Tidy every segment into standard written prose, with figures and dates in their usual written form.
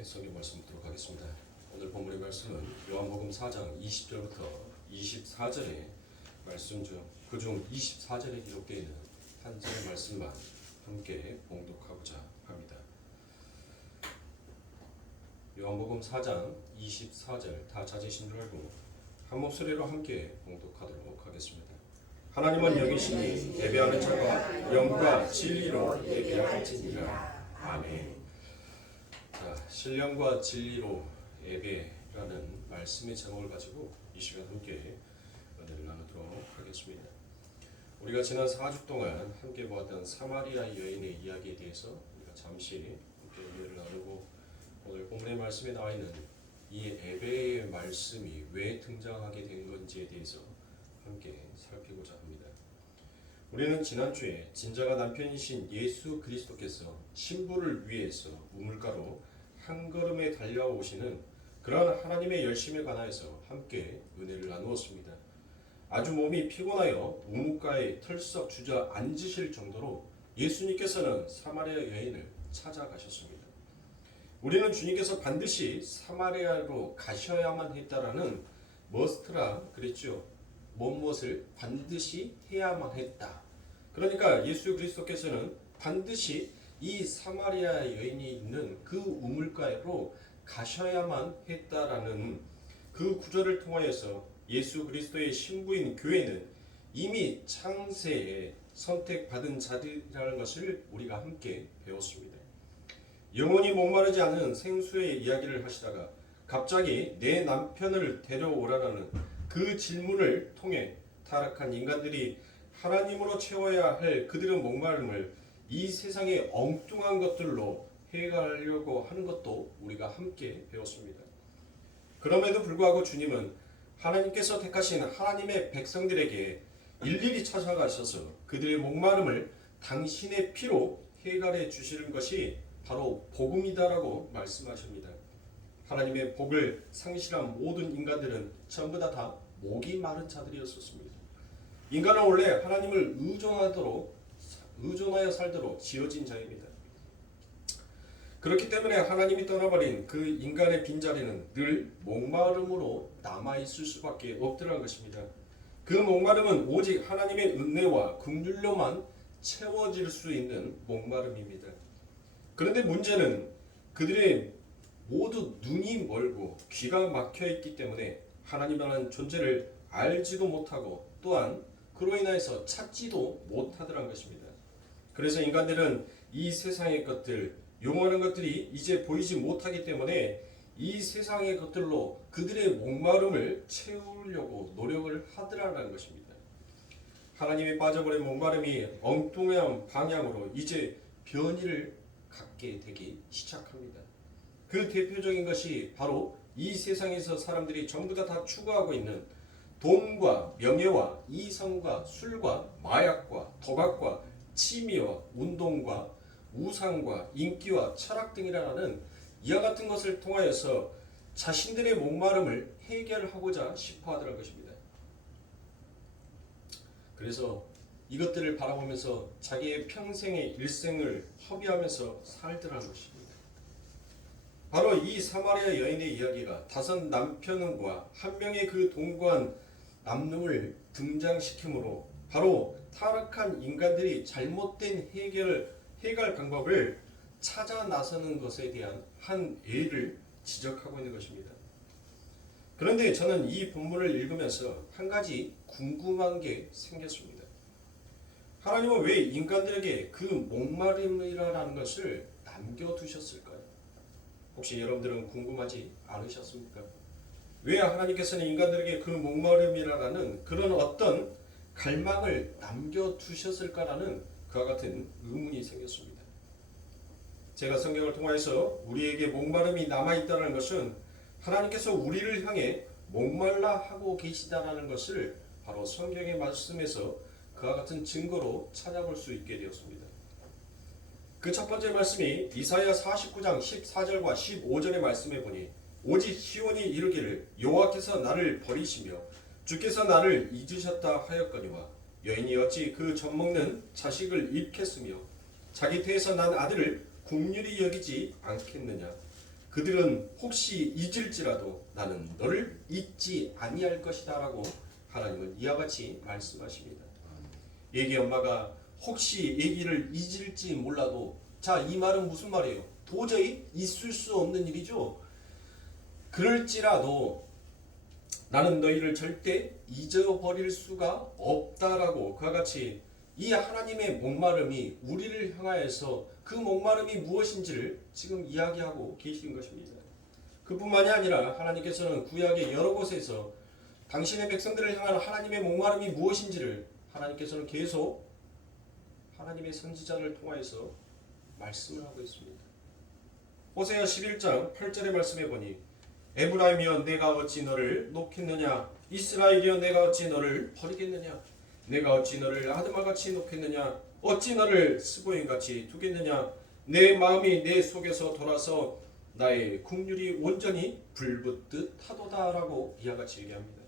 함께 성경 말씀 듣도록 하겠습니다. 오늘 본문의 말씀은 요한복음 4장 20절부터 24절의 말씀 중 그중 24절에 기록되어 있는 한 절의 말씀만 함께 봉독하고자 합니다. 요한복음 4장 24절 다 찾으신 줄 알고 한 목소리로 함께 봉독하도록 하겠습니다. 하나님은 여기시니 예배하는 자가 영과 진리로 예배할지니라. 아멘. 자, 신령과 진리로 예배라는 말씀의 제목을 가지고 이 시간 함께 은혜를 나누도록 하겠습니다. 우리가 지난 4주 동안 함께 보았던 사마리아 여인의 이야기에 대해서 우리가 잠시 함께 은혜를 나누고 오늘 본문의 말씀에 나와 있는 이 예배의 말씀이 왜 등장하게 된 건지에 대해서 함께 살피고자 합니다. 우리는 지난주에 진자가 남편이신 예수 그리스도께서 신부를 위해서 우물가로 한 걸음에 달려오시는 그러한 하나님의 열심에 관하여서 함께 은혜를 나누었습니다. 아주 몸이 피곤하여 우물가에 털썩 주저앉으실 정도로 예수님께서는 사마리아 여인을 찾아가셨습니다. 우리는 주님께서 반드시 사마리아로 가셔야만 했다라는 머스트라 그랬죠. 무엇을 반드시 해야만 했다. 그러니까 예수 그리스도께서는 반드시 이 사마리아 여인이 있는 그 우물가로 가셔야만 했다라는 그 구절을 통하여서 예수 그리스도의 신부인 교회는 이미 창세에 선택받은 자들이라는 것을 우리가 함께 배웠습니다. 영원히 목마르지 않은 생수의 이야기를 하시다가 갑자기 내 남편을 데려오라라는 그 질문을 통해 타락한 인간들이 하나님으로 채워야 할 그들의 목마름을 이 세상의 엉뚱한 것들로 해결하려고 하는 것도 우리가 함께 배웠습니다. 그럼에도 불구하고 주님은 하나님께서 택하신 하나님의 백성들에게 일일이 찾아가셔서 그들의 목마름을 당신의 피로 해결해 주시는 것이 바로 복음이다라고 말씀하십니다. 하나님의 복을 상실한 모든 인간들은 전부 다 목이 마른 자들이었습니다. 인간은 원래 하나님을 의존하여 살도록 지어진 자입니다. 그렇기 때문에 하나님이 떠나버린 그 인간의 빈자리는 늘 목마름으로 남아있을 수밖에 없더라는 것입니다. 그 목마름은 오직 하나님의 은혜와 긍휼로만 채워질 수 있는 목마름입니다. 그런데 문제는 그들의 모두 눈이 멀고 귀가 막혀있기 때문에 하나님이라는 존재를 알지도 못하고 또한 그로 인하여서 찾지도 못하더란 것입니다. 그래서 인간들은 이 세상의 것들, 용하는 것들이 이제 보이지 못하기 때문에 이 세상의 것들로 그들의 목마름을 채우려고 노력을 하더라는 것입니다. 하나님이 빠져버린 목마름이 엉뚱한 방향으로 이제 변이를 갖게 되기 시작합니다. 그 대표적인 것이 바로 이 세상에서 사람들이 전부 다 추구하고 있는 돈과 명예와 이성과 술과 마약과 도박과 취미와 운동과 우상과 인기와 철학 등이라는 이와 같은 것을 통하여서 자신들의 목마름을 해결하고자 싶어 하더라는 것입니다. 그래서 이것들을 바라보면서 자기의 평생의 일생을 허비하면서 살더라는 것입니다. 바로 이 사마리아 여인의 이야기가 다섯 남편과 한 명의 그 동거한 남놈을 등장시키므로 바로 타락한 인간들이 잘못된 해결 방법을 찾아 나서는 것에 대한 한 예를 지적하고 있는 것입니다. 그런데 저는 이 본문을 읽으면서 한 가지 궁금한 게 생겼습니다. 하나님은 왜 인간들에게 그 목마름이라는 것을 남겨두셨을까요? 혹시 여러분들은 궁금하지 않으셨습니까? 왜 하나님께서는 인간들에게 그 목마름이라는 그런 어떤 갈망을 남겨두셨을까라는 그와 같은 의문이 생겼습니다. 제가 성경을 통해서 우리에게 목마름이 남아있다는 것은 하나님께서 우리를 향해 목말라 하고 계시다는 것을 바로 성경의 말씀에서 그와 같은 증거로 찾아볼 수 있게 되었습니다. 그 첫 번째 말씀이 이사야 49장 14절과 15절의 말씀에 보니 오직 시온이 이르기를 여호와께서 나를 버리시며 주께서 나를 잊으셨다 하였거니와 여인이 어찌 그 젖먹는 자식을 잃겠으며 자기 태에서 난 아들을 긍휼히 여기지 않겠느냐. 그들은 혹시 잊을지라도 나는 너를 잊지 아니할 것이다 라고 하나님은 이와 같이 말씀하십니다. 애기 엄마가 혹시 애기를 잊을지 몰라도, 자, 이 말은 무슨 말이에요? 도저히 있을 수 없는 일이죠. 그럴지라도 나는 너희를 절대 잊어버릴 수가 없다라고 그와 같이 이 하나님의 목마름이 우리를 향하여서 그 목마름이 무엇인지를 지금 이야기하고 계신 것입니다. 그뿐만이 아니라 하나님께서는 구약의 여러 곳에서 당신의 백성들을 향한 하나님의 목마름이 무엇인지를 하나님께서는 계속 하나님의 선지자를 통하여서 말씀을 하고 있습니다. 호세아 11장 8절의 말씀에 보니 에브라임이여 내가 어찌 너를 놓겠느냐, 이스라엘이여 내가 어찌 너를 버리겠느냐, 내가 어찌 너를 아드마같이 놓겠느냐, 어찌 너를 스보임같이 두겠느냐, 내 마음이 내 속에서 돌아서 나의 긍휼이 온전히 불붙듯 하도다 라고 이와 같이 얘기합니다.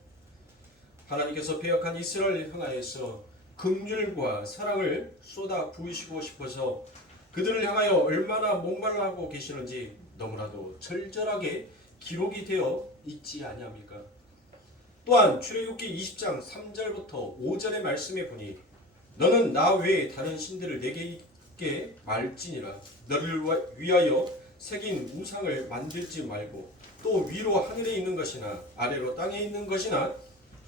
하나님께서 배역한 이스라엘을 향하여서 긍휼과 사랑을 쏟아 부으시고 싶어서 그들을 향하여 얼마나 목말라하고 계시는지 너무나도 절절하게 기록이 되어 있지 아니합니까? 또한 출애굽기 20장 3절부터 5절의 말씀에 보니 너는 나 외에 다른 신들을 내게 있게 말지니라. 너를 위하여 새긴 우상을 만들지 말고 또 위로 하늘에 있는 것이나 아래로 땅에 있는 것이나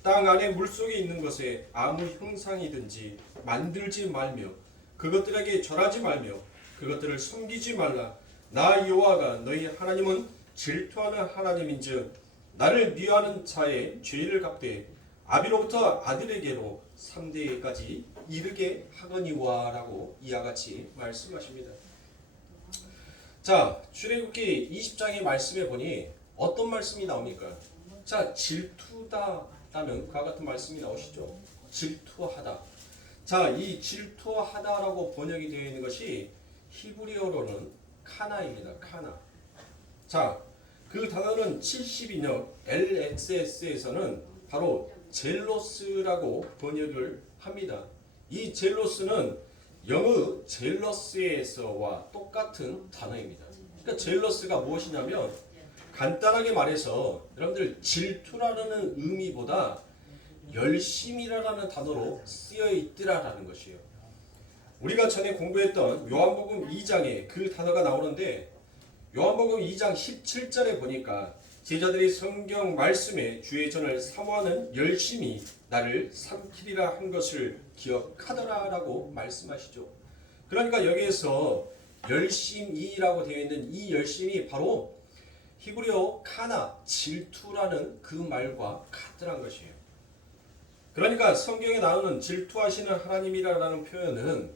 땅 안에 물속에 있는 것에 아무 형상이든지 만들지 말며 그것들에게 절하지 말며 그것들을 섬기지 말라. 나 여호와가 너희 하나님은 질투하는 하나님인즉 나를 미워하는 자의 죄를 갚되 아비로부터 아들에게로 3대까지 이르게 하거니와 라고 이와 같이 말씀하십니다. 자, 출애굽기 20장의 말씀에 보니 어떤 말씀이 나옵니까? 자, 질투다 하면 그와 같은 말씀이 나오시죠. 질투하다. 자, 이 질투하다라고 번역이 되어 있는 것이 히브리어로는 카나입니다. 카나. 자, 그 단어는 72년 LXS에서는 바로 젤로스라고 번역을 합니다. 이 젤로스는 영어 젤러스에서와 똑같은 단어입니다. 그러니까 젤러스가 무엇이냐면 간단하게 말해서 여러분들 질투라는 의미보다 열심이라는 단어로 쓰여 있더라라는 것이에요. 우리가 전에 공부했던 요한복음 2장에 그 단어가 나오는데 요한복음 2장 17절에 보니까 제자들이 성경 말씀에 주의 전을 사모하는 열심이 나를 삼키리라 한 것을 기억하더라라고 말씀하시죠. 그러니까 여기에서 열심이라고 되어 있는 이 열심이 바로 히브리어 카나, 질투라는 그 말과 같더란 것이에요. 그러니까 성경에 나오는 질투하시는 하나님이라는 표현은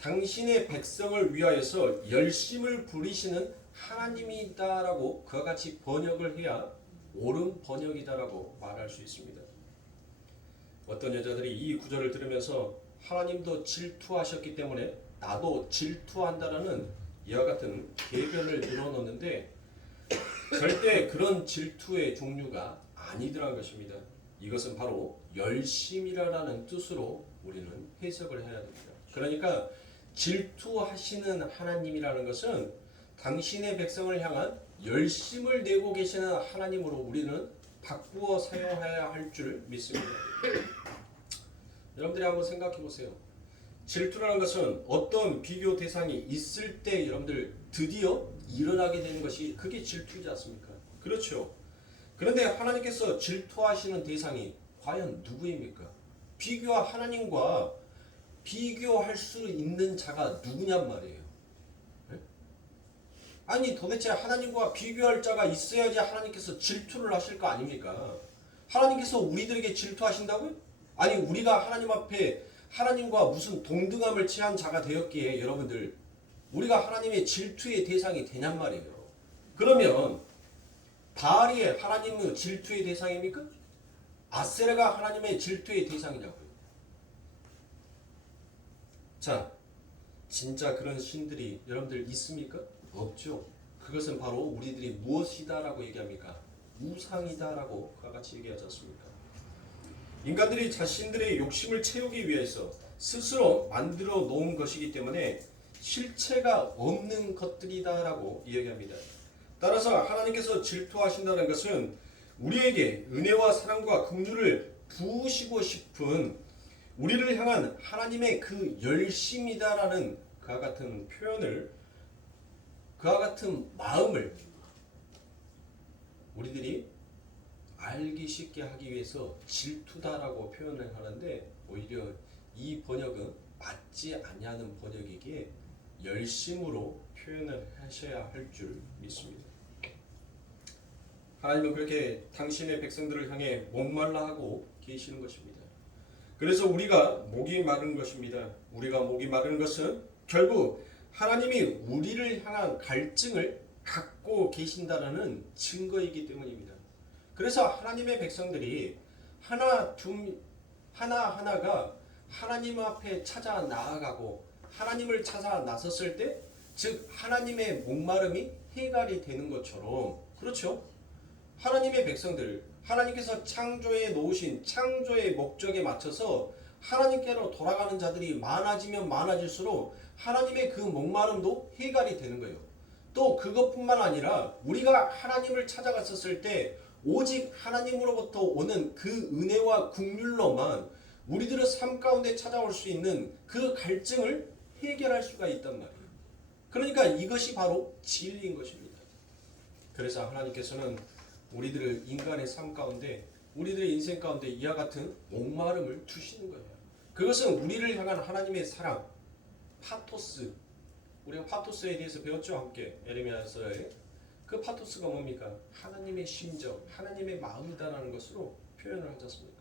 당신의 백성을 위하여서 열심을 부리시는 하나님이다라고 그와 같이 번역을 해야 옳은 번역이다라고 말할 수 있습니다. 어떤 여자들이 이 구절을 들으면서 하나님도 질투하셨기 때문에 나도 질투한다라는 이와 같은 개변을 늘어놓는데 절대 그런 질투의 종류가 아니더란 것입니다. 이것은 바로 열심이라는 뜻으로 우리는 해석을 해야 됩니다. 그러니까 질투하시는 하나님이라는 것은 당신의 백성을 향한 열심을 내고 계시는 하나님으로 우리는 바꾸어 사용해야 할 줄 믿습니다. 여러분들이 한번 생각해 보세요. 질투라는 것은 어떤 비교 대상이 있을 때 여러분들 드디어 일어나게 되는 것이 그게 질투이지 않습니까? 그렇죠. 그런데 하나님께서 질투하시는 대상이 과연 누구입니까? 하나님과 비교할 수 있는 자가 누구냔 말이에요. 네? 아니 도대체 하나님과 비교할 자가 있어야지 하나님께서 질투를 하실 거 아닙니까? 하나님께서 우리들에게 질투하신다고요? 아니 우리가 하나님 앞에 하나님과 무슨 동등함을 취한 자가 되었기에 여러분들 우리가 하나님의 질투의 대상이 되냔 말이에요. 그러면 바알이 하나님의 질투의 대상입니까? 아세라가 하나님의 질투의 대상이냐고요. 자, 진짜 그런 신들이 여러분들 있습니까? 없죠. 그것은 바로 우리들이 무엇이다라고 얘기합니까? 우상이다라고 그와 같이 얘기하지 않습니까? 인간들이 자신들의 욕심을 채우기 위해서 스스로 만들어 놓은 것이기 때문에 실체가 없는 것들이다라고 이야기합니다. 따라서 하나님께서 질투하신다는 것은 우리에게 은혜와 사랑과 긍휼을 부으시고 싶은 우리를 향한 하나님의 그 열심이다라는 그와 같은 표현을, 그와 같은 마음을 우리들이 알기 쉽게 하기 위해서 질투다라고 표현을 하는데, 오히려 이 번역은 맞지 아니하는 번역이기에 열심으로 표현을 하셔야 할 줄 믿습니다. 하나님은 그렇게 당신의 백성들을 향해 목말라 하고 계시는 것입니다. 그래서 우리가 목이 마른 것입니다. 우리가 목이 마른 것은 결국 하나님이 우리를 향한 갈증을 갖고 계신다라는 증거이기 때문입니다. 그래서 하나님의 백성들이 하나하나가 하나님 앞에 찾아 나아가고 하나님을 찾아 나섰을 때, 즉 하나님의 목마름이 해결이 되는 것처럼, 그렇죠? 하나님의 백성들, 하나님께서 창조에 놓으신 창조의 목적에 맞춰서 하나님께로 돌아가는 자들이 많아지면 많아질수록 하나님의 그 목마름도 해결이 되는 거예요. 또 그것뿐만 아니라 우리가 하나님을 찾아갔었을 때 오직 하나님으로부터 오는 그 은혜와 긍휼로만 우리들의 삶 가운데 찾아올 수 있는 그 갈증을 해결할 수가 있단 말이에요. 그러니까 이것이 바로 진리인 것입니다. 그래서 하나님께서는 우리들의 인간의 삶 가운데, 우리들의 인생 가운데 이와 같은 목마름을 두시는 거예요. 그것은 우리를 향한 하나님의 사랑, 파토스. 우리가 파토스에 대해서 배웠죠, 함께. 에레미야서에. 그 파토스가 뭡니까? 하나님의 심정, 하나님의 마음이다라는 것으로 표현을 하지 않습니까?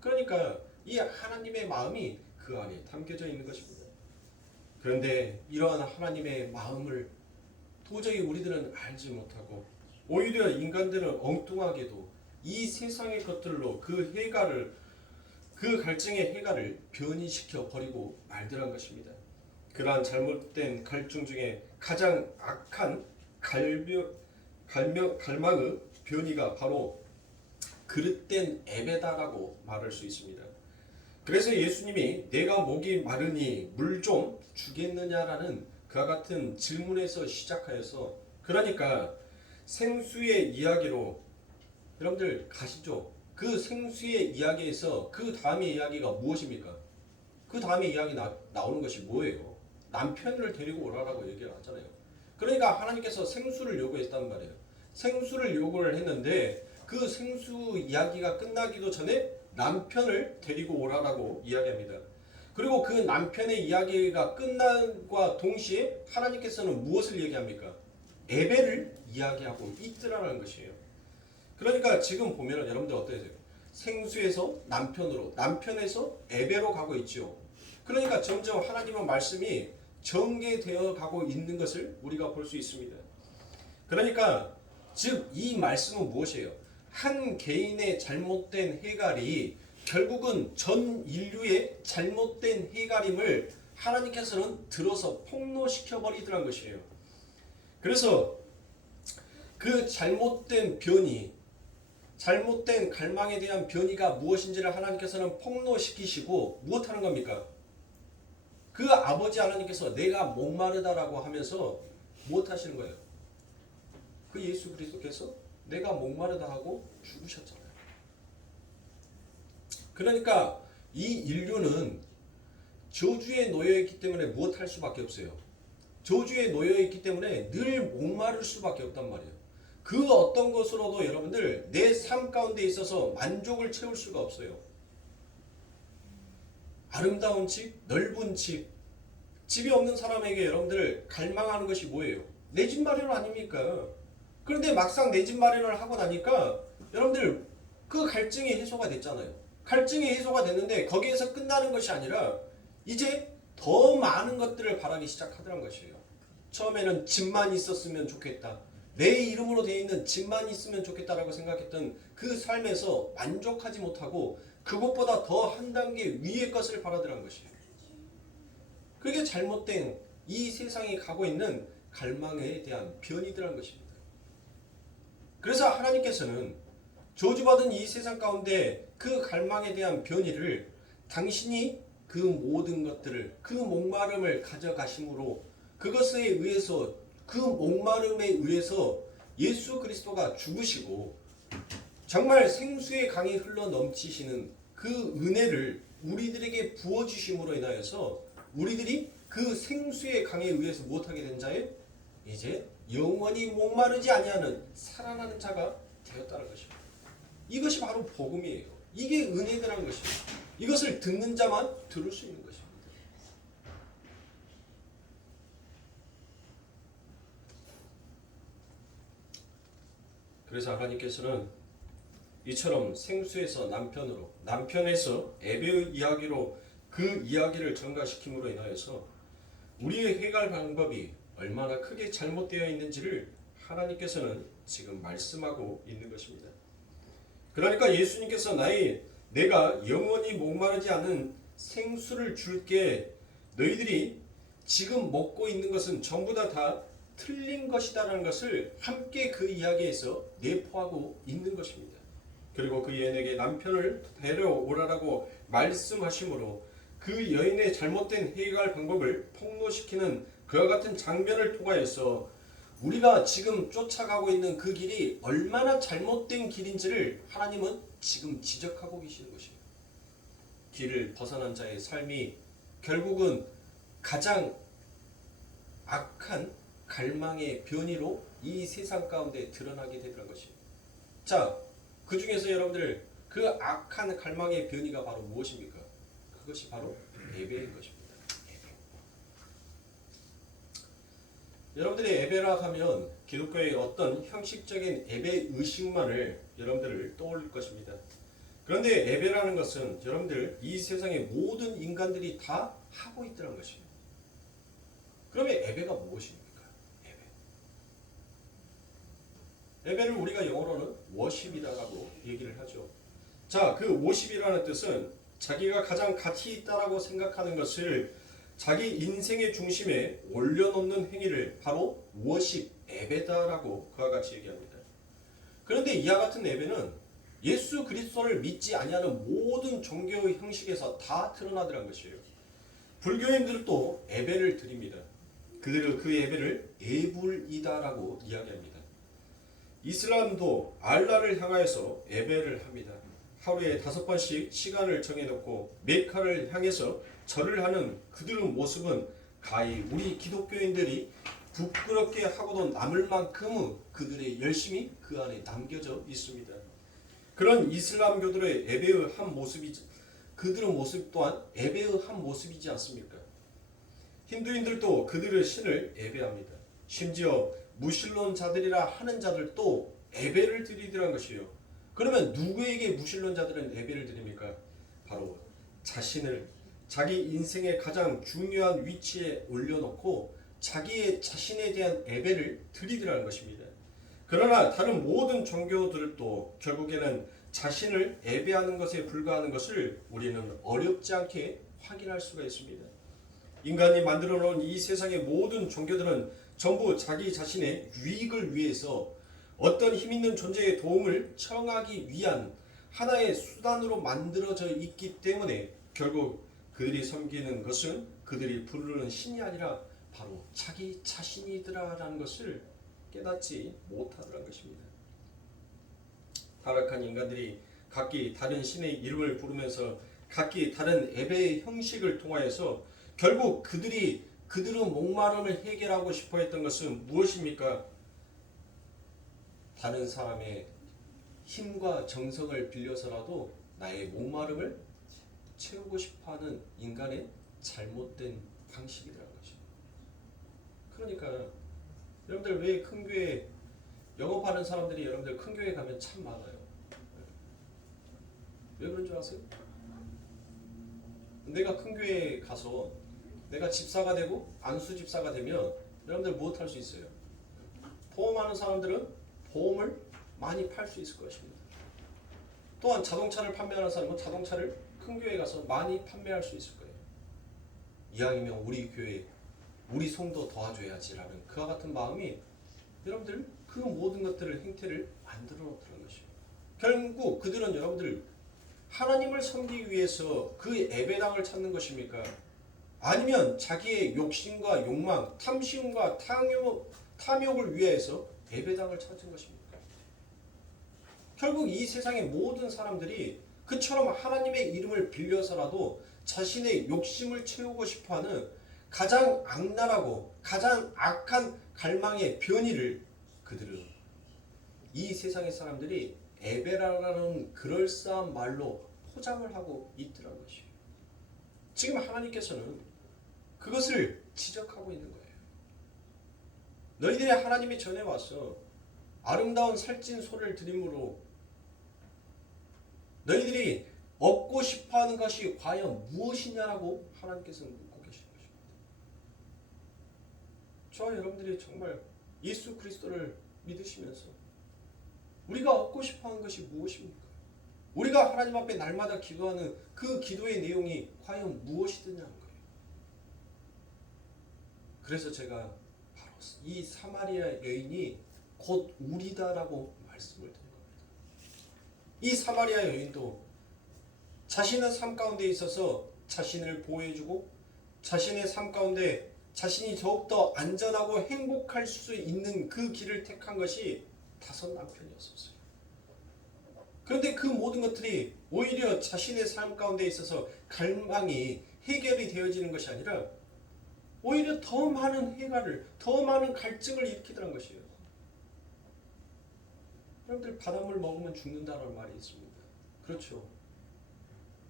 그러니까 이 하나님의 마음이 그 안에 담겨져 있는 것입니다. 그런데 이러한 하나님의 마음을 도저히 우리들은 알지 못하고, 오히려 인간들은 엉뚱하게도 이 세상의 것들로 그 갈증의 해갈을 변이시켜 버리고 말더란 것입니다. 그러한 잘못된 갈증 중에 가장 악한 갈망의 변이가 바로 그릇된 애배다라고 말할 수 있습니다. 그래서 예수님이 내가 목이 마르니 물 좀 주겠느냐라는 그와 같은 질문에서 시작하여서, 그러니까 생수의 이야기로 여러분들 가시죠. 그 생수의 이야기에서 그 다음의 이야기가 무엇입니까? 그 다음에 이야기 나오는 것이 뭐예요? 남편을 데리고 오라라고 얘기를 하잖아요. 그러니까 하나님께서 생수를 요구했단 말이에요. 생수를 요구를 했는데 그 생수 이야기가 끝나기도 전에 남편을 데리고 오라라고 이야기합니다. 그리고 그 남편의 이야기가 끝난과 동시에 하나님께서는 무엇을 얘기합니까? 에베를 이야기하고 있더라는 것이에요. 그러니까 지금 보면 여러분들 어떠세요? 생수에서 남편으로, 남편에서 에베로 가고 있죠. 그러니까 점점 하나님의 말씀이 전개되어 가고 있는 것을 우리가 볼 수 있습니다. 그러니까 즉 이 말씀은 무엇이에요? 한 개인의 잘못된 해갈이 결국은 전 인류의 잘못된 해갈임을 하나님께서는 들어서 폭로시켜 버리더란 것이에요. 그래서 그 잘못된 변이, 잘못된 갈망에 대한 변이가 무엇인지를 하나님께서는 폭로시키시고 무엇하는 겁니까? 그 아버지 하나님께서 내가 목마르다라고 하면서 무엇하시는 거예요? 그 예수 그리스도께서 내가 목마르다 하고 죽으셨잖아요. 그러니까 이 인류는 저주에 놓여있기 때문에 무엇할 수밖에 없어요. 저주에 놓여있기 때문에 늘 목마를 수밖에 없단 말이에요. 그 어떤 것으로도 여러분들 내 삶 가운데 있어서 만족을 채울 수가 없어요. 아름다운 집, 넓은 집, 집이 없는 사람에게 여러분들 갈망하는 것이 뭐예요? 내 집 마련 아닙니까? 그런데 막상 내 집 마련을 하고 나니까 여러분들 그 갈증이 해소가 됐잖아요. 갈증이 해소가 됐는데 거기에서 끝나는 것이 아니라 이제 더 많은 것들을 바라기 시작하더란 것이에요. 처음에는 집만 있었으면 좋겠다. 내 이름으로 되어 있는 집만 있으면 좋겠다라고 생각했던 그 삶에서 만족하지 못하고 그것보다 더 한 단계 위의 것을 바라더란 것이에요. 그게 잘못된 이 세상이 가고 있는 갈망에 대한 변이더란 것입니다. 그래서 하나님께서는 저주받은 이 세상 가운데 그 갈망에 대한 변이를 당신이 그 모든 것들을, 그 목마름을 가져가심으로 그것에 의해서, 그 목마름에 의해서 예수 그리스도가 죽으시고 정말 생수의 강이 흘러 넘치시는 그 은혜를 우리들에게 부어주심으로 인하여서 우리들이 그 생수의 강에 의해서 못하게 된 자에 이제 영원히 목마르지 아니하는 살아나는 자가 되었다는 것입니다. 이것이 바로 복음이에요. 이게 은혜라는 것입니다. 이것을 듣는 자만 들을 수 있는 것입니다. 그래서 하나님께서는 이처럼 생수에서 남편으로, 남편에서 에베의 이야기로 그 이야기를 전가시킴으로 인하여서 우리의 해결 방법이 얼마나 크게 잘못되어 있는지를 하나님께서는 지금 말씀하고 있는 것입니다. 그러니까 예수님께서 내가 영원히 목마르지 않은 생수를 줄게, 너희들이 지금 먹고 있는 것은 전부 다 틀린 것이다라는 것을 함께 그 이야기에서 내포하고 있는 것입니다. 그리고 그 여인에게 남편을 데려오라라고 말씀하심으로 그 여인의 잘못된 해결 방법을 폭로시키는 그와 같은 장면을 통하여서 우리가 지금 쫓아가고 있는 그 길이 얼마나 잘못된 길인지를 하나님은 지금 지적하고 계시는 것입니다. 길을 벗어난 자의 삶이 결국은 가장 악한 갈망의 변이로 이 세상 가운데 드러나게 되는 것입니다. 자, 그 중에서 여러분들 그 악한 갈망의 변이가 바로 무엇입니까? 그것이 바로 예배인 것입니다. 여러분들이 예배라 하면 기독교의 어떤 형식적인 예배 의식만을 여러분들을 떠올릴 것입니다. 그런데 예배라는 것은 여러분들 이 세상의 모든 인간들이 다 하고 있다는 것입니다. 그러면 예배가 무엇입니까? 예배를 우리가 영어로는 워십이다라고 얘기를 하죠. 자, 그 워십이라는 뜻은 자기가 가장 가치 있다라고 생각하는 것을 자기 인생의 중심에 올려놓는 행위를 바로 워십, 예배다라고 그와 같이 얘기합니다. 그런데 이와 같은 예배는 예수 그리스도를 믿지 아니하는 모든 종교의 형식에서 다 드러나더란 것이에요. 불교인들도 예배를 드립니다. 그들은 그 예배를 예불이다라고 이야기합니다. 이슬람도 알라를 향하여서 예배를 합니다. 하루에 5번씩 시간을 정해놓고 메카를 향해서 절을 하는 그들의 모습은 가히 우리 기독교인들이 부끄럽게 하고도 남을 만큼의 그들의 열심이 그 안에 남겨져 있습니다. 그런 이슬람교들의 예배의 한 모습이지, 그들의 모습 또한 예배의 한 모습이지 않습니까? 힌두인들도 그들의 신을 예배합니다. 심지어 무신론자들이라 하는 자들도 예배를 드리더란 것이에요. 그러면 누구에게 무신론자들은 예배를 드립니까? 바로 자신을 자기 인생의 가장 중요한 위치에 올려놓고 자기의 자신에 대한 예배를 드리더라는 것입니다. 그러나 다른 모든 종교들도 결국에는 자신을 예배하는 것에 불과하는 것을 우리는 어렵지 않게 확인할 수가 있습니다. 인간이 만들어 놓은 이 세상의 모든 종교들은 전부 자기 자신의 유익을 위해서 어떤 힘 있는 존재의 도움을 청하기 위한 하나의 수단으로 만들어져 있기 때문에 결국 그들이 섬기는 것은 그들이 부르는 신이 아니라 바로 자기 자신이더라라는 것을 깨닫지 못하더란 것입니다. 타락한 인간들이 각기 다른 신의 이름을 부르면서 각기 다른 예배의 형식을 통하여서 결국 그들의 목마름을 해결하고 싶어 했던 것은 무엇입니까? 다른 사람의 힘과 정성을 빌려서라도 나의 목마름을 채우고 싶어하는 인간의 잘못된 방식이라는 것입니다. 그러니까 여러분들 왜 큰 교회 영업하는 사람들이 여러분들 큰 교회 가면 참 많아요. 왜 그런 줄 아세요? 내가 큰 교회에 가서 내가 집사가 되고 안수 집사가 되면 여러분들 무엇 할 수 있어요? 보험하는 사람들은 보험을 많이 팔 수 있을 것입니다. 또한 자동차를 판매하는 사람은 자동차를 큰 교회에 가서 많이 판매할 수 있을 거예요. 이왕이면 우리 교회, 우리 성도 도와줘야지라는 그와 같은 마음이 여러분들 그 모든 것들을 행태를 만들어 놓는 것입니다. 결국 그들은 여러분들 하나님을 섬기기 위해서 그 예배당을 찾는 것입니까? 아니면 자기의 욕심과 욕망, 탐심과 탐욕을 위해서 예배당을 찾은 것입니까? 결국 이 세상의 모든 사람들이 그처럼 하나님의 이름을 빌려서라도 자신의 욕심을 채우고 싶어하는 가장 악랄하고 가장 악한 갈망의 변이를 그들은 이 세상의 사람들이 에베라라는 그럴싸한 말로 포장을 하고 있더라는 것이에요. 지금 하나님께서는 그것을 지적하고 있는 거예요. 너희들이 하나님의 전에 와서 아름다운 살찐 소를 드림으로 너희들이 얻고 싶어하는 것이 과연 무엇이냐라고 하나님께서는 묻고 계시는 것입니다. 저와 여러분들이 정말 예수 그리스도를 믿으시면서 우리가 얻고 싶어하는 것이 무엇입니까? 우리가 하나님 앞에 날마다 기도하는 그 기도의 내용이 과연 무엇이드냐는 거예요. 그래서 제가 바로 이 사마리아 여인이 곧 우리다라고 말씀을 드린 겁니다. 이 사마리아 여인도 자신의 삶 가운데 있어서 자신을 보호해주고 자신의 삶 가운데 자신이 더욱더 안전하고 행복할 수 있는 그 길을 택한 것이 다섯 남편이었어요. 그런데 그 모든 것들이 오히려 자신의 삶 가운데 있어서 갈망이 해결이 되어지는 것이 아니라 오히려 더 많은 해갈을, 더 많은 갈증을 일으키더란 것이에요. 여러분들 바닷물 먹으면 죽는다는 말이 있습니다. 그렇죠.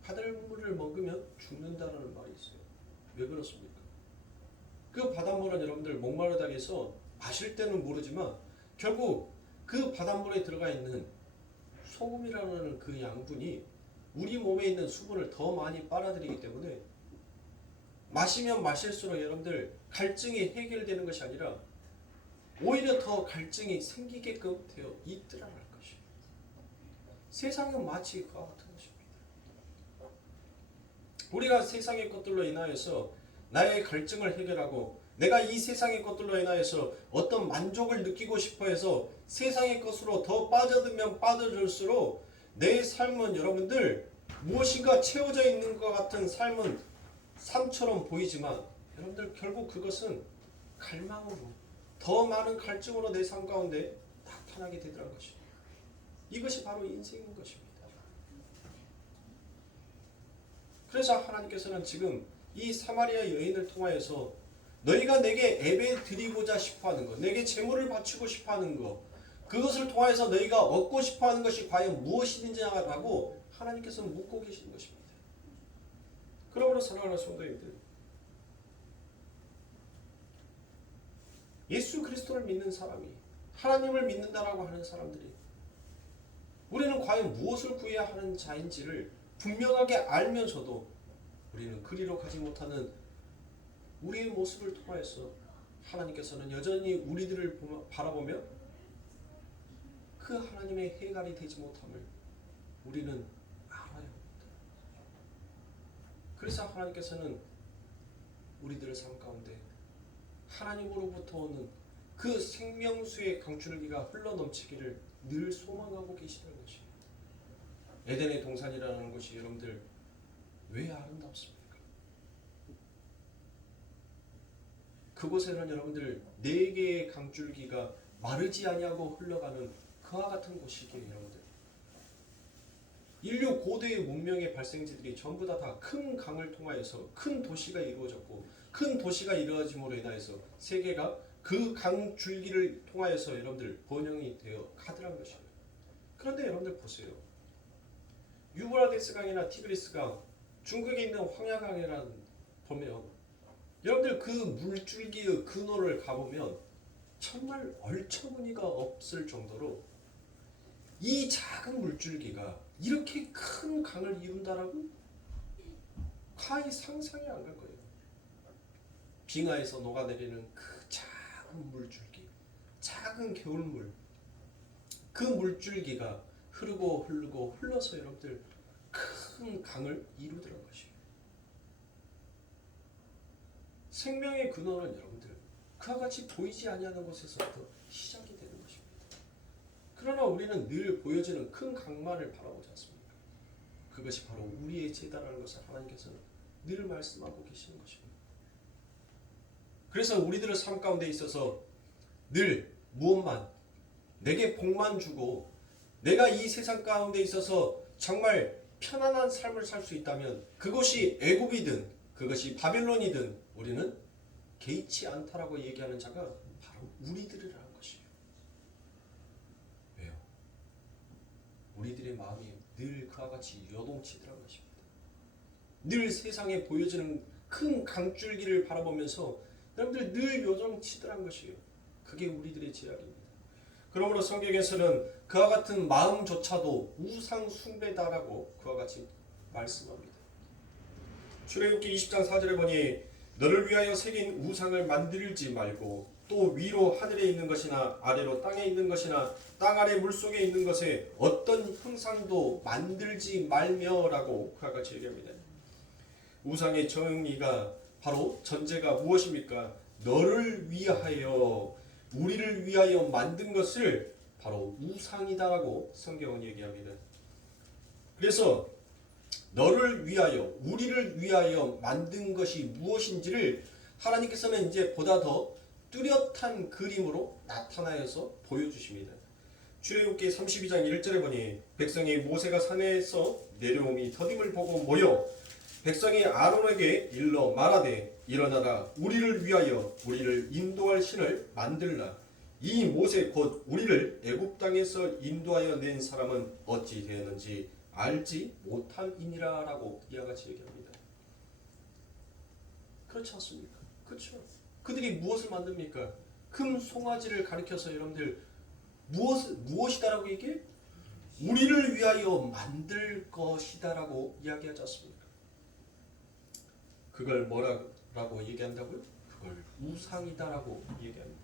바닷물을 먹으면 죽는다는 말이 있어요. 왜 그렇습니까? 그 바닷물은 여러분들 목마르다고 해서 마실 때는 모르지만 결국 그 바닷물에 들어가 있는 소금이라는 그 양분이 우리 몸에 있는 수분을 더 많이 빨아들이기 때문에 마시면 마실수록 여러분들 갈증이 해결되는 것이 아니라 오히려 더 갈증이 생기게끔 되어 있더라는 것이에요. 세상은 마치 그와 같은 것입니다. 우리가 세상의 것들로 인하여서 나의 갈증을 해결하고 내가 이 세상의 것들로 인하여서 어떤 만족을 느끼고 싶어 해서 세상의 것으로 더 빠져들면 빠져들수록 내 삶은 여러분들 무엇인가 채워져 있는 것 같은 삶처럼 보이지만 여러분들 결국 그것은 갈망으로 더 많은 갈증으로 내 삶 가운데 나타나게 되더란 것입니다. 이것이 바로 인생인 것입니다. 그래서 하나님께서는 지금 이 사마리아 여인을 통하여서 너희가 내게 예배 드리고자 싶어하는 것, 내게 제물을 바치고 싶어하는 것, 그것을 통하여서 너희가 얻고 싶어하는 것이 과연 무엇이든지라고 하나님께서는 묻고 계시는 것입니다. 그러므로 사랑하는 성도님들, 예수 그리스도를 믿는 사람이 하나님을 믿는다라고 하는 사람들이 우리는 과연 무엇을 구해야 하는 자인지를 분명하게 알면서도 우리는 그리로 가지 못하는 우리의 모습을 통하여서 하나님께서는 여전히 우리들을 바라보며 그 하나님의 해갈이 되지 못함을 우리는 알아야 합니다. 그래서 하나님께서는 우리들의 삶 가운데 하나님으로부터 오는 그 생명수의 강줄기가 흘러넘치기를 늘 소망하고 계시다는 것이에요. 에덴의 동산이라는 것이 여러분들 왜 아름답습니까? 그곳에는 여러분들 4개의 강줄기가 마르지 아니하고 흘러가는 그와 같은 곳이기에 여러분들 인류 고대의 문명의 발생지들이 전부 다 큰 강을 통하여서 큰 도시가 이루어졌고 큰 도시가 이루어짐으로 인하여서 세계가 그 강줄기를 통하여서 여러분들 번영이 되어 가더란 것이에요. 그런데 여러분들 보세요. 유브라데스 강이나 티그리스 강, 중국에 있는 황야강이라는 보면 여러분들 그 물줄기의 근원을 가보면 정말 얼처무니가 없을 정도로 이 작은 물줄기가 이렇게 큰 강을 이룬다라고 거의 상상이 안 갈 거예요. 빙하에서 녹아내리는 그 작은 물줄기, 작은 겨울물, 그 물줄기가 흐르고 흘러서 여러분들 큰 강을 이루더란 것이에요. 생명의 근원은 여러분들 그와 같이 보이지 아니하는 곳에서부터 시작이 되는 것입니다. 그러나 우리는 늘 보여지는 큰 강만을 바라보지 않습니까? 그것이 바로 우리의 죄다라는 것을 하나님께서는 늘 말씀하고 계시는 것입니다. 그래서 우리들의 삶 가운데 있어서 늘 무엇만 내게 복만 주고 내가 이 세상 가운데 있어서 정말 편안한 삶을 살 수 있다면 그것이 애굽이든 그것이 바벨론이든 우리는 개의치 않다라고 얘기하는 자가 바로 우리들이라는 것이에요. 왜요? 우리들의 마음이 늘 그와 같이 요동치더라는 것입니다. 늘 세상에 보여지는 큰 강줄기를 바라보면서 여러분들 늘 요동치더라는 것이에요. 그게 우리들의 죄악입니다. 그러므로 성경에서는 그와 같은 마음조차도 우상 숭배다라고 그와 같이 말씀합니다. 출애굽기 20장 4절에 보니 너를 위하여 새긴 우상을 만들지 말고 또 위로 하늘에 있는 것이나 아래로 땅에 있는 것이나 땅 아래 물속에 있는 것에 어떤 형상도 만들지 말며라고 그와 같이 얘기합니다. 우상의 정의가 바로 전제가 무엇입니까? 너를 위하여 우리를 위하여 만든 것을 바로 우상이다라고 성경은 얘기합니다. 그래서 너를 위하여 우리를 위하여 만든 것이 무엇인지를 하나님께서는 이제 보다 더 뚜렷한 그림으로 나타나여서 보여주십니다. 출애굽기 32장 1절에 보니 백성이 모세가 산에서 내려오니 더딤을 보고 모여 백성이 아론에게 일러 말하되 일어나라 우리를 위하여 우리를 인도할 신을 만들라. 이 모세 곧 우리를 애굽 땅에서 인도하여 낸 사람은 어찌 되었는지 알지 못함이니라 라고 이와 같이 얘기합니다. 그렇지 않습니까? 그렇죠. 그들이 무엇을 만듭니까? 금 송아지를 가리켜서 여러분들 무엇이다라고 얘기해? 우리를 위하여 만들 것이다라고 이야기하지 않습니까? 그걸 뭐라고 얘기한다고요? 그걸 우상이다라고 얘기합니다.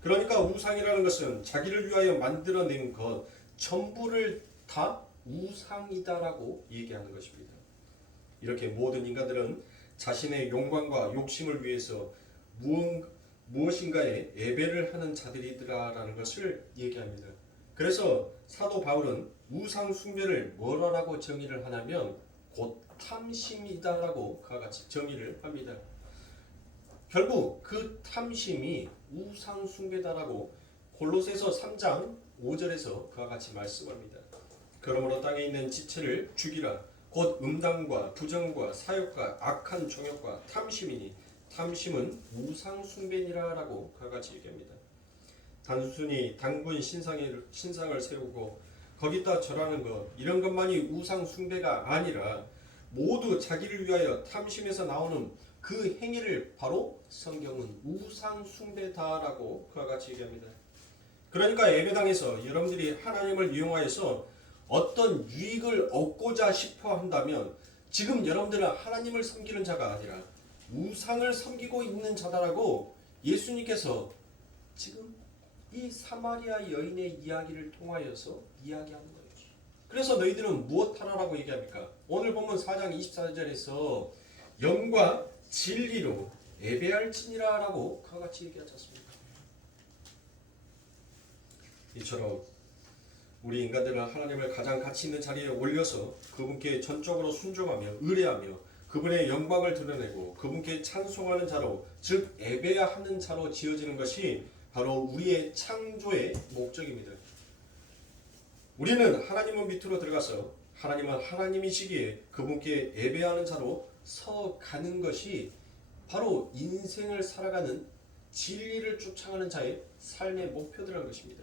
그러니까 우상이라는 것은 자기를 위하여 만들어낸 것 전부를 다 우상이다라고 얘기하는 것입니다. 이렇게 모든 인간들은 자신의 욕망과 욕심을 위해서 무엇인가에 예배를 하는 자들이더라라는 것을 얘기합니다. 그래서 사도 바울은 우상 숭배를 뭐라고 정의를 하냐면 곧 탐심이다라고 그와 같이 정의를 합니다. 결국 그 탐심이 우상 숭배다라고 골로새서 3장 5절에서 그와 같이 말씀합니다. 그러므로 땅에 있는 지체를 죽이라. 곧 음담과 부정과 사욕과 악한 정욕과 탐심이니 탐심은 우상 숭배니라라고 그와 같이 얘기합니다. 단순히 당군 신상을 세우고 거기다 절하는 것 이런 것만이 우상 숭배가 아니라 모두 자기를 위하여 탐심에서 나오는 그 행위를 바로 성경은 우상 숭배다라고 그와 같이 얘기합니다. 그러니까 예배당에서 여러분들이 하나님을 이용하여서 어떤 유익을 얻고자 싶어 한다면 지금 여러분들은 하나님을 섬기는 자가 아니라 우상을 섬기고 있는 자다라고 예수님께서 지금 이 사마리아 여인의 이야기를 통하여서 이야기하는 거예요. 그래서 너희들은 무엇하라라고 얘기합니까? 오늘 보면 4장 24절에서 영과 진리로 예배할지니라라고 그와 같이 얘기하지 않습니까? 이처럼 우리 인간들은 하나님을 가장 가치 있는 자리에 올려서 그분께 전적으로 순종하며 의뢰하며 그분의 영광을 드러내고 그분께 찬송하는 자로 즉 예배하는 자로 지어지는 것이 바로 우리의 창조의 목적입니다. 우리는 하나님의 밑으로 들어가서 하나님은 하나님이시기에 그분께 예배하는 자로 서가는 것이 바로 인생을 살아가는 진리를 쫓아가는 자의 삶의 목표들이라는 것입니다.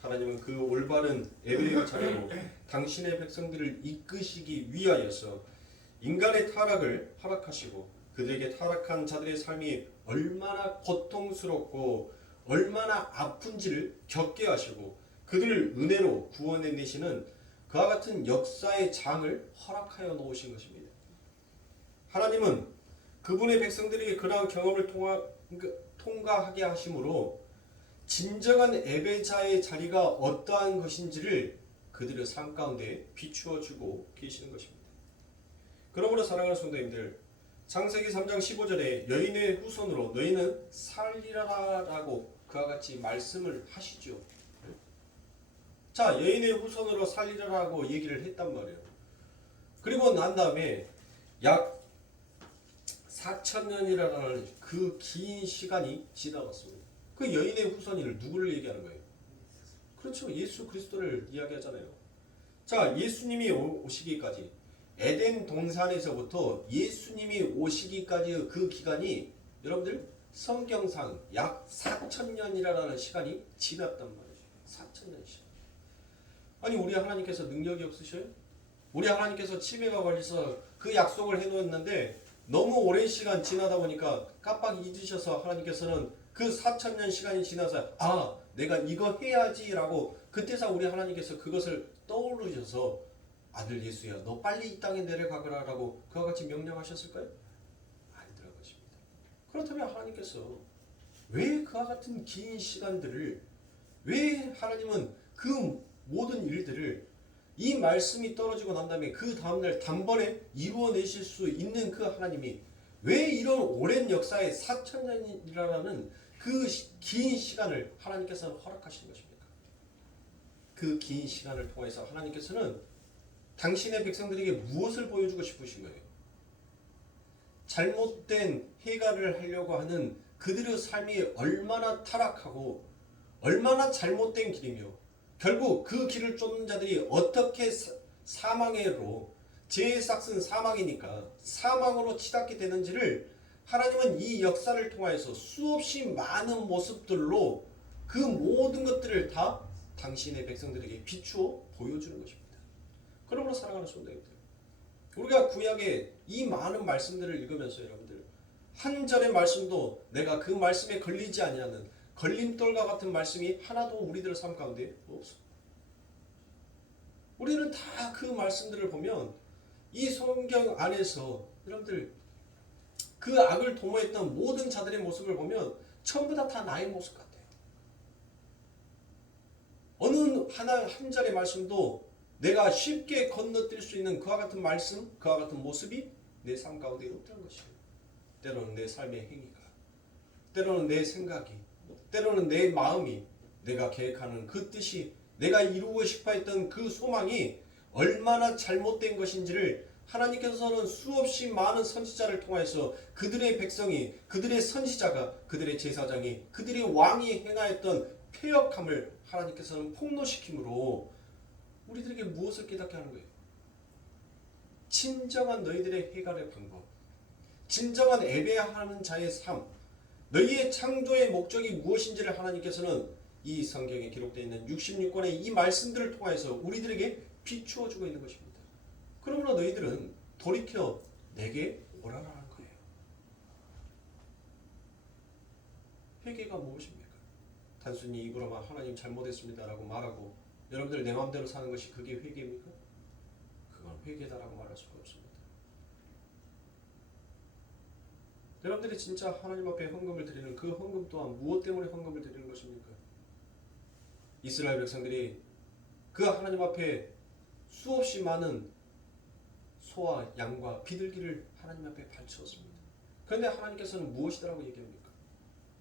하나님은 그 올바른 예배의 자리로 당신의 백성들을 이끄시기 위하여서 인간의 타락을 허락하시고 그들에게 타락한 자들의 삶이 얼마나 고통스럽고 얼마나 아픈지를 겪게 하시고 그들을 은혜로 구원해내시는 그와 같은 역사의 장을 허락하여 놓으신 것입니다. 하나님은 그분의 백성들에게 그러한 경험을 통과하게 하심으로 진정한 예배자의 자리가 어떠한 것인지를 그들의 삶 가운데 비추어주고 계시는 것입니다. 그러므로 사랑하는 성도님들, 창세기 3장 15절에 여인의 후손으로 너희는 살리라라고 그와 같이 말씀을 하시죠. 자, 여인의 후손으로 살리라라고 얘기를 했단 말이에요. 그리고 난 다음에 약 4,000년이라는 그 긴 시간이 지나갔습니다. 그 여인의 후손인을 누구를 얘기하는 거예요? 그렇죠. 예수 그리스도를 이야기하잖아요. 자, 예수님이 오시기까지 에덴 동산에서부터 예수님이 오시기까지의 그 기간이 여러분들 성경상 약 4,000년이라는 시간이 지났단 말이죠. 4,000년 시간. 아니 우리 하나님께서 능력이 없으셔요? 우리 하나님께서 치매가 걸려서 그 약속을 해놓았는데 너무 오랜 시간 지나다 보니까 깜빡 잊으셔서 하나님께서는 그 4,000년 시간이 지나서 아 내가 이거 해야지라고 그때서 우리 하나님께서 그것을 떠오르셔서 아들 예수야 너 빨리 이 땅에 내려가거라라고 그와 같이 명령하셨을까요? 아니더라 것입니다. 그렇다면 하나님께서 왜 그와 같은 긴 시간들을 왜 하나님은 그 모든 일들을 이 말씀이 떨어지고 난 다음에 그 다음날 단번에 이루어내실 수 있는 그 하나님이 왜 이런 오랜 역사의 4,000년이라는 그 긴 시간을 하나님께서는 허락하신 것입니까? 그 긴 시간을 통해서 하나님께서는 당신의 백성들에게 무엇을 보여주고 싶으신 거예요? 잘못된 해결을 하려고 하는 그들의 삶이 얼마나 타락하고 얼마나 잘못된 길이며 결국 그 길을 쫓는 자들이 어떻게 사망으로 죄의 삭은 사망이니까 사망으로 치닫게 되는지를 하나님은 이 역사를 통하여서 수없이 많은 모습들로 그 모든 것들을 다 당신의 백성들에게 비추어 보여주는 것입니다. 그러므로 사랑하는 성도님들, 우리가 구약의 이 많은 말씀들을 읽으면서 여러분들 한 절의 말씀도 내가 그 말씀에 걸리지 아니하는 걸림돌과 같은 말씀이 하나도 우리들의 삶 가운데 없어. 우리는 다 그 말씀들을 보면 이 성경 안에서 여러분들 그 악을 도모했던 모든 자들의 모습을 보면 전부 다 나의 모습 같아요. 어느 한 절의 말씀도 내가 쉽게 건너뛸 수 있는 그와 같은 말씀, 그와 같은 모습이 내 삶 가운데 없다는 것이에요. 때로는 내 삶의 행위가, 때로는 내 생각이, 때로는 내 마음이, 내가 계획하는 그 뜻이, 내가 이루고 싶어 했던 그 소망이 얼마나 잘못된 것인지를 하나님께서는 수없이 많은 선지자를 통해서 그들의 백성이, 그들의 선지자가, 그들의 제사장이, 그들의 왕이 행하였던 패역함을 하나님께서는 폭로시킴으로 우리들에게 무엇을 깨닫게 하는 거예요? 진정한 너희들의 해결의 방법, 진정한 예배하는 자의 삶, 너희의 창조의 목적이 무엇인지를 하나님께서는 이 성경에 기록되어 있는 66권의 이 말씀들을 통해서 우리들에게 비추어 주고 있는 것입니다. 그러므로 너희들은 돌이켜 내게 오라라는 거예요. 회개가 무엇입니까? 단순히 입으로만 하나님 잘못했습니다라고 말하고 여러분들 내 마음대로 사는 것이 그게 회개입니까? 그건 회개다라고 말할 수가 없습니다. 여러분들이 진짜 하나님 앞에 헌금을 드리는 그 헌금 또한 무엇 때문에 헌금을 드리는 것입니까? 이스라엘 백성들이 그 하나님 앞에 수없이 많은 소와 양과 비둘기를 하나님 앞에 바쳤습니다. 그런데 하나님께서는 무엇이다라고 얘기합니까?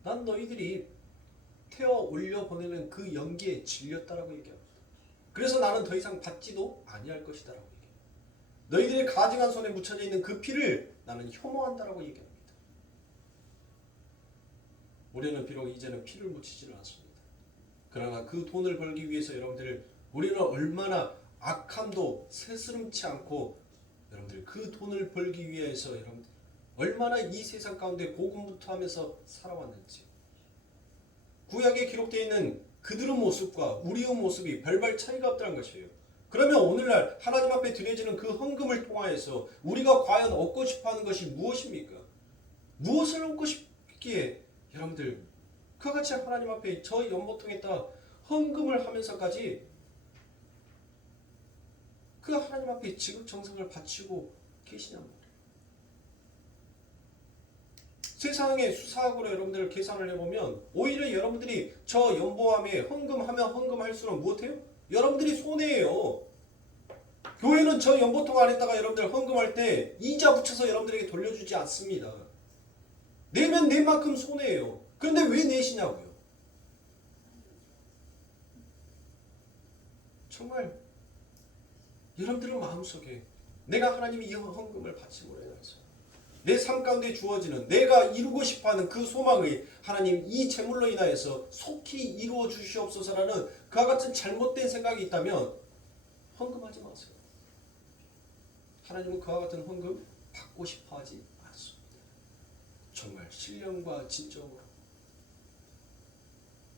난 너희들이 태워 올려 보내는 그 연기에 질렸다라고 얘기합니다. 그래서 나는 더 이상 받지도 아니할 것이다라고 얘기합니다. 너희들의 가증한 손에 묻혀져 있는 그 피를 나는 혐오한다라고 얘기합니다. 우리는 비록 이제는 피를 묻히지는 않습니다. 그러나 그 돈을 벌기 위해서 여러분들 우리는 얼마나 악함도 세스름치 않고 여러분들 그 돈을 벌기 위해서 여러분들 얼마나 이 세상 가운데 고군분투하면서 살아왔는지 구약에 기록되어 있는 그들의 모습과 우리의 모습이 별반 차이가 없다는 것이에요. 그러면 오늘날 하나님 앞에 드려지는 그 헌금을 통하여서 우리가 과연 얻고 싶어하는 것이 무엇입니까? 무엇을 얻고 싶기에 여러분들 그와 같이 하나님 앞에 저 연보통에다 헌금을 하면서까지 그 하나님 앞에 지극정성을 바치고 계시냔 말이에요. 세상의 수사학으로 여러분들 계산을 해보면 오히려 여러분들이 저 연보함에 헌금하면 헌금할수록 무엇해요? 여러분들이 손해예요. 교회는 저 연보통 안에다가 여러분들 헌금할 때 이자 붙여서 여러분들에게 돌려주지 않습니다. 내면 내만큼 손해예요. 그런데 왜 내시냐고요? 정말 여러분들의 마음속에 내가 하나님이 이 헌금을 바침으로 인해서 내 삶 가운데 주어지는 내가 이루고 싶어하는 그 소망의 하나님 이 재물로 인하여서 속히 이루어 주시옵소서라는 그와 같은 잘못된 생각이 있다면 헌금하지 마세요. 하나님은 그와 같은 헌금 받고 싶어하지 않습니다. 정말 신령과 진정으로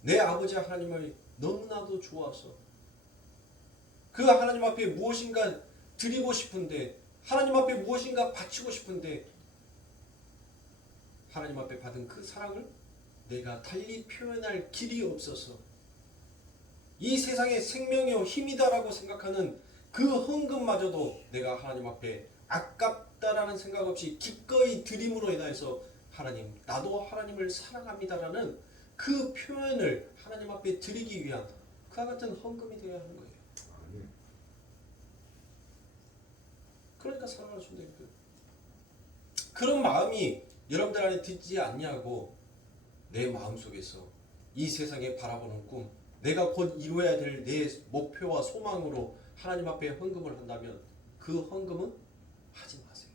내 아버지 하나님을 너무나도 좋아서 그 하나님 앞에 무엇인가 드리고 싶은데 하나님 앞에 무엇인가 바치고 싶은데 하나님 앞에 받은 그 사랑을 내가 달리 표현할 길이 없어서 이 세상의 생명이요 힘이다라고 생각하는 그 헌금마저도 내가 하나님 앞에 아깝다라는 생각 없이 기꺼이 드림으로 인하여서 하나님 나도 하나님을 사랑합니다라는 그 표현을 하나님 앞에 드리기 위한 그와 같은 헌금이 되어야 하는 거예요. 그러니까 사랑하는 성도님들 그런 마음이 여러분들 안에 들지 않냐고 내 마음속에서 이 세상에 바라보는 꿈 내가 곧 이루어야 될 내 목표와 소망으로 하나님 앞에 헌금을 한다면 그 헌금은 하지 마세요.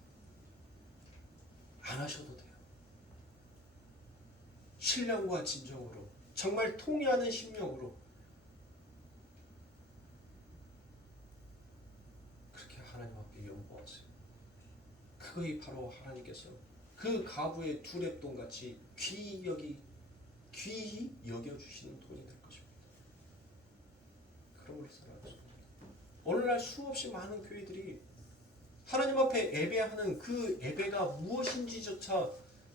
안 하셔도 돼요. 신령과 진정으로 정말 통회하는 심령으로 그렇게 하나님 앞에 연보하세요. 그것이 바로 하나님께서 그 가부의 두 랩돈같이 귀히 여겨주시는 돈이 될 것입니다. 그러므로 사랑하는 오늘날 수없이 많은 교회들이 하나님 앞에 예배하는 그 예배가 무엇인지조차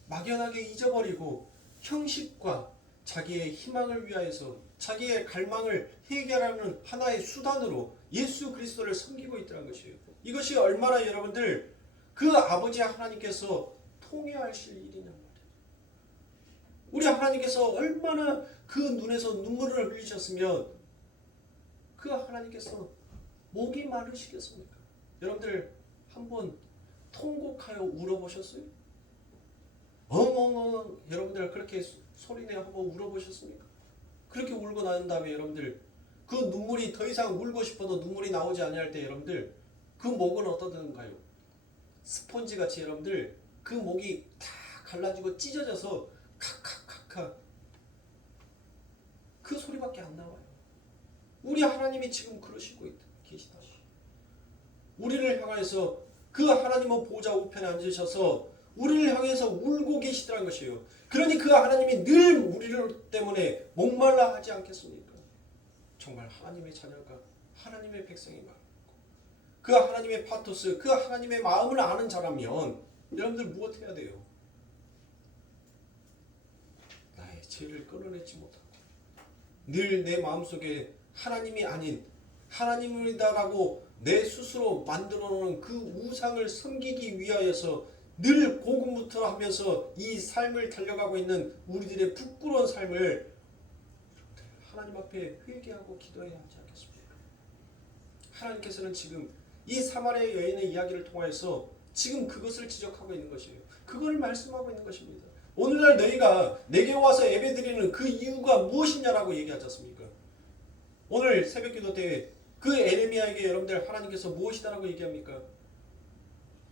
막연하게 잊어버리고 형식과 자기의 희망을 위하여서 자기의 갈망을 해결하는 하나의 수단으로 예수 그리스도를 섬기고 있다는 것이에요. 이것이 얼마나 여러분들 그 아버지 하나님께서 통회하실 일이냐 말이에요. 우리 하나님께서 얼마나 그 눈에서 눈물을 흘리셨으면 그 하나님께서 목이 마르시겠습니까? 여러분들 한번 통곡하여 울어보셨어요? 엉엉엉 여러분들 그렇게 소리내어 한번 울어보셨습니까? 그렇게 울고 난 다음에 여러분들 그 눈물이 더 이상 울고 싶어도 눈물이 나오지 않을 때 여러분들 그 목은 어떠든가요? 스폰지같이 여러분들 그 목이 다 갈라지고 찢어져서 카카카카 그 소리밖에 안 나와요. 우리 하나님이 지금 그러시고 계시다. 우리를 향해서 그 하나님은 보좌 우편에 앉으셔서 우리를 향해서 울고 계시더란 것이에요. 그러니 그 하나님이 늘 우리를 때문에 목말라 하지 않겠습니까? 정말 하나님의 자녀가 하나님의 백성이 많고 그 하나님의 파토스 그 하나님의 마음을 아는 자라면 여러분들 무엇 해야 돼요? 나의 죄를 끊어내지 못하고 늘 내 마음속에 하나님이 아닌 하나님이다라고 내 스스로 만들어 놓은 그 우상을 섬기기 위하여서 늘 고군분투하면서 이 삶을 달려가고 있는 우리들의 부끄러운 삶을 하나님 앞에 회개하고 기도해야 하지 않겠습니까? 하나님께서는 지금 이 사마리아 여인의 이야기를 통해서 지금 그것을 지적하고 있는 것이에요. 그걸 말씀하고 있는 것입니다. 오늘날 너희가 내게 와서 예배드리는 그 이유가 무엇이냐라고 얘기하지 않습니까? 오늘 새벽기도 때 그 에레미야에게 여러분들 하나님께서 무엇이다라고 얘기합니까?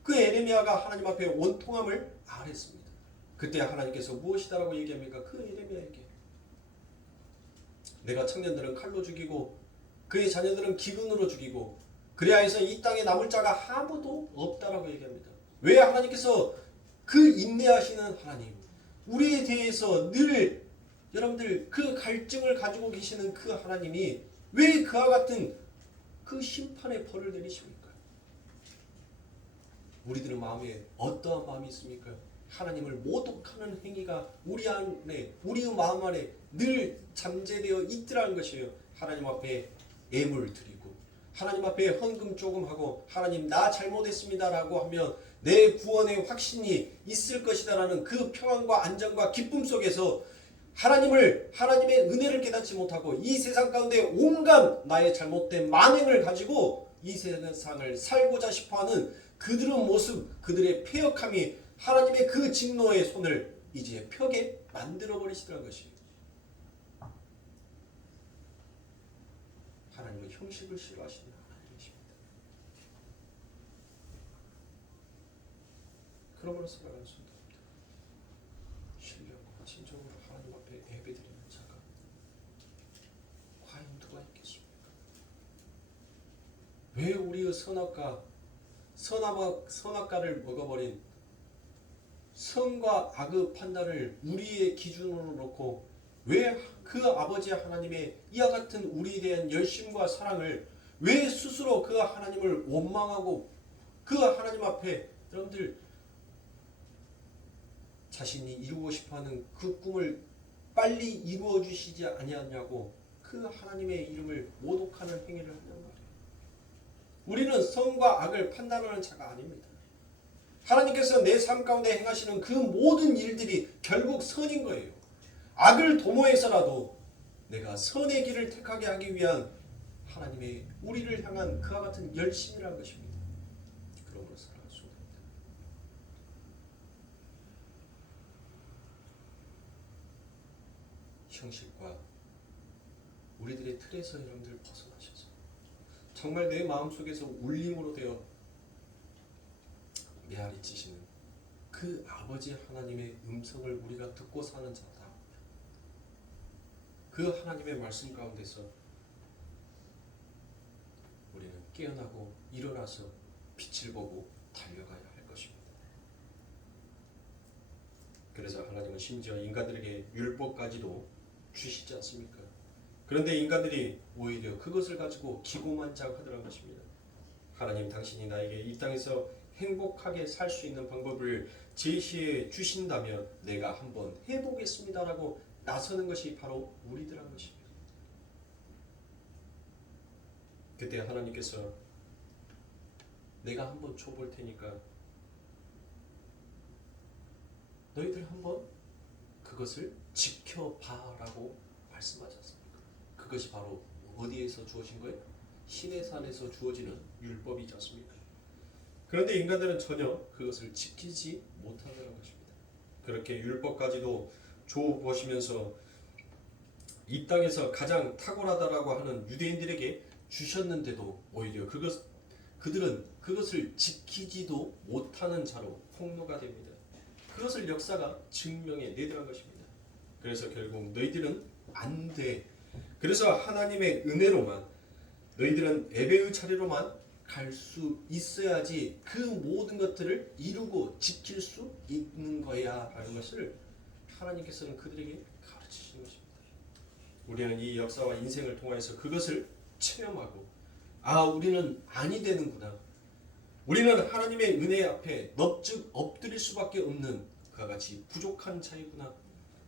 그 에레미야가 하나님 앞에 원통함을 아뢰습니다. 그때 하나님께서 무엇이다라고 얘기합니까? 그 에레미야에게 내가 청년들은 칼로 죽이고 그의 자녀들은 기근으로 죽이고 그래야 해서 이 땅에 남을 자가 아무도 없다라고 얘기합니다. 왜 하나님께서 그 인내하시는 하나님 우리에 대해서 늘 여러분들 그 갈증을 가지고 계시는 그 하나님이 왜 그와 같은 그 심판의 벌을 내리십니까? 우리들의 마음에 어떠한 마음이 있습니까? 하나님을 모독하는 행위가 우리 안에 우리의 마음 안에 늘 잠재되어 있더라는 것이에요. 하나님 앞에 예물 드리고 하나님 앞에 헌금 조금 하고 하나님 나 잘못했습니다라고 하면 내 구원의 확신이 있을 것이다라는 그 평안과 안정과 기쁨 속에서 하나님의 은혜를 깨닫지 못하고 이 세상 가운데 온갖 나의 잘못된 만행을 가지고 이 세상을 살고자 싶어하는 그들의 모습, 그들의 패역함이 하나님의 그 진노의 손을 이제 펴게 만들어버리시더란 것이에요. 하나님은 형식을 싫어하시는 하나님이십니다. 그러므로 사랑하는 성도님들, 신령과 진정으로 하나님 앞에 예배드리는 자가 과연 누가 있겠습니까? 왜 우리의 선악과를 먹어버린 선과 악의 판단을 우리의 기준으로 놓고 왜 그 아버지 하나님의 이와 같은 우리에 대한 열심과 사랑을 왜 스스로 그 하나님을 원망하고 그 하나님 앞에 여러분들 자신이 이루고 싶어하는 그 꿈을 빨리 이루어 주시지 아니하냐고 그 하나님의 이름을 모독하는 행위를 하는 말이에요. 우리는 선과 악을 판단하는 자가 아닙니다. 하나님께서 내 삶 가운데 행하시는 그 모든 일들이 결국 선인 거예요. 악을 도모해서라도 내가 선의 길을 택하게 하기 위한 하나님의 우리를 향한 그와 같은 열심이라는 것입니다. 그러므로 사랑하는 성도님들, 형식과 우리들의 틀에서 여러분들 벗어나셔서 정말 내 마음속에서 울림으로 되어 메아리 치시는 그 아버지 하나님의 음성을 우리가 듣고 사는 자다. 그 하나님의 말씀 가운데서 우리는 깨어나고 일어나서 빛을 보고 달려가야 할 것입니다. 그래서 하나님은 심지어 인간들에게 율법까지도 주시지 않습니까? 그런데 인간들이 오히려 그것을 가지고 기고만장하더라는 것입니다. 하나님, 당신이 나에게 이 땅에서 행복하게 살 수 있는 방법을 제시해 주신다면 내가 한번 해보겠습니다라고 나서는 것이 바로 우리들한 것입니다. 그때 하나님께서 내가 한번 줘볼 테니까 너희들 한번 그것을 지켜봐라고 말씀하지 않습니까? 그것이 바로 어디에서 주어진 거예요? 시내산에서 주어지는 율법이지 않습니까? 그런데 인간들은 전혀 그것을 지키지 못한다는 것입니다. 그렇게 율법까지도 줘보시면서 이 땅에서 가장 탁월하다라고 하는 유대인들에게 주셨는데도 오히려 그들은 그것을 지키지도 못하는 자로 폭로가 됩니다. 그것을 역사가 증명해 내더란 것입니다. 그래서 결국 너희들은 안 돼. 그래서 하나님의 은혜로만 너희들은 예배의 차례로만 갈 수 있어야지 그 모든 것들을 이루고 지킬 수 있는 거야 라는 것을 하나님께서는 그들에게 가르치시는 것입니다. 우리는 이 역사와 인생을 통해서 그것을 체험하고 우리는 아니 되는구나. 우리는 하나님의 은혜 앞에 넙죽 엎드릴 수밖에 없는 그와 같이 부족한 자이구나.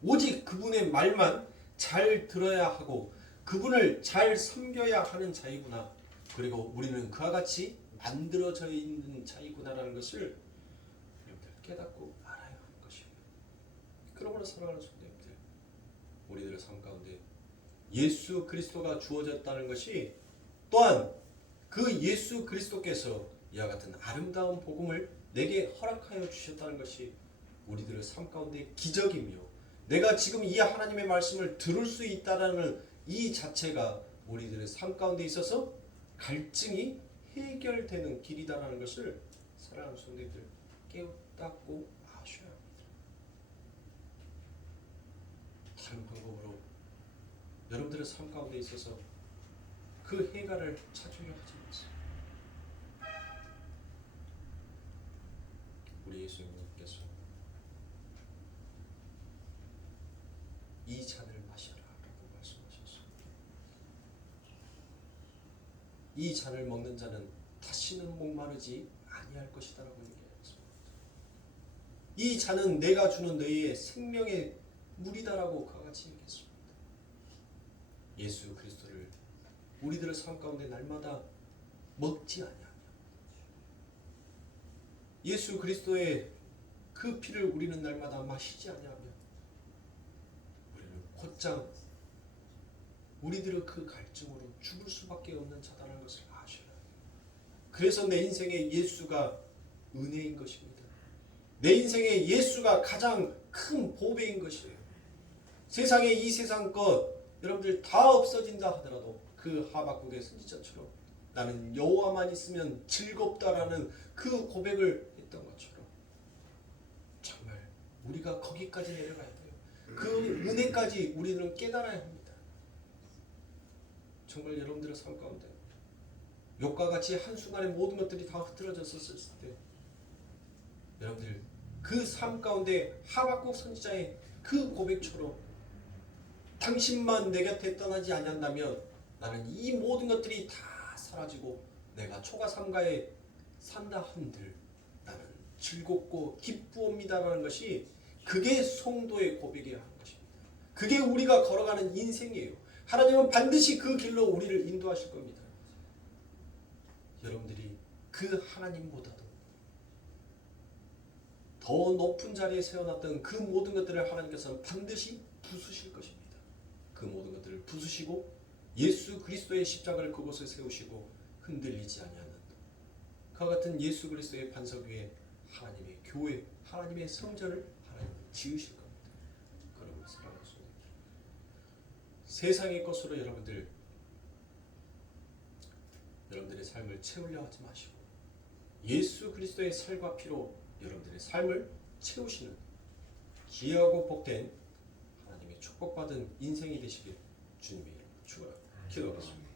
오직 그분의 말만 잘 들어야 하고 그분을 잘 섬겨야 하는 자이구나. 그리고 우리는 그와 같이 만들어져 있는 자이구나라는 것을 여러분들 깨닫고 알아야 하는 것입니다. 그러므로 사랑하는 성도님들, 우리들의 삶 가운데 예수 그리스도가 주어졌다는 것이 또한 그 예수 그리스도께서 이와 같은 아름다운 복음을 내게 허락하여 주셨다는 것이 우리들의 삶 가운데 기적이며 내가 지금 이 하나님의 말씀을 들을 수 있다라는 이 자체가 우리들의 삶 가운데 있어서 갈증이 해결되는 길이다라는 것을 사랑하는 성도님들 깨닫고 아셔야 합니다. 다른 방법으로 여러분들의 삶 가운데 있어서 그 해결을 찾으려 하지 마세요. 우리 예수님께서 이 잔을 마셔라 라고 말씀하셨습니다. 이 잔을 먹는 자는 다시는 목마르지 아니할 것이다 라고 얘기했습니다. 이 잔은 내가 주는 너희의 생명의 물이다 라고 그와 같이 얘기했습니다. 예수 그리스도를 우리들의 삶 가운데 날마다 먹지 아니하며 예수 그리스도의 그 피를 우리는 날마다 마시지 아니하며 우리는 곧장 우리들의 그 갈증으로 죽을 수밖에 없는 자다라는 것을 아셔야 해요. 그래서 내 인생에 예수가 은혜인 것입니다. 내 인생에 예수가 가장 큰 보배인 것이에요. 세상에 이 세상 것 여러분들 다 없어진다 하더라도 그 하박국의 선지자처럼 나는 여호와만 있으면 즐겁다라는 그 고백을 했던 것처럼 우리가 거기까지 내려가야 돼요. 그 은혜까지 우리는 깨달아야 합니다. 정말 여러분들의 삶 가운데 욕과 같이 한순간에 모든 것들이 다 흐트러졌었을 때 여러분들 그 삶 가운데 하박국 선지자의 그 고백처럼 당신만 내 곁에 떠나지 아니한다면 나는 이 모든 것들이 다 사라지고 내가 초가 삼가에 산다 한들 나는 즐겁고 기쁘옵니다라는 것이 그게 성도의 고백이어야 하는 것입니다. 그게 우리가 걸어가는 인생이에요. 하나님은 반드시 그 길로 우리를 인도하실 겁니다. 여러분들이 그 하나님보다도 더 높은 자리에 세워놨던 그 모든 것들을 하나님께서는 반드시 부수실 것입니다. 그 모든 것들을 부수시고 예수 그리스도의 십자가를 그곳에 세우시고 흔들리지 아니하는 그와 같은 예수 그리스도의 반석 위에 하나님의 교회, 하나님의 성전을 하나님은 지으실 겁니다. 그러면 사랑하는 성도들, 세상의 것으로 여러분들의 삶을 채우려 하지 마시고 예수 그리스도의 살과 피로 여러분들의 삶을 채우시는 귀하고 복된 하나님의 축복받은 인생이 되시길 주님의 이름으로 축원합니다. 기도하겠습니다.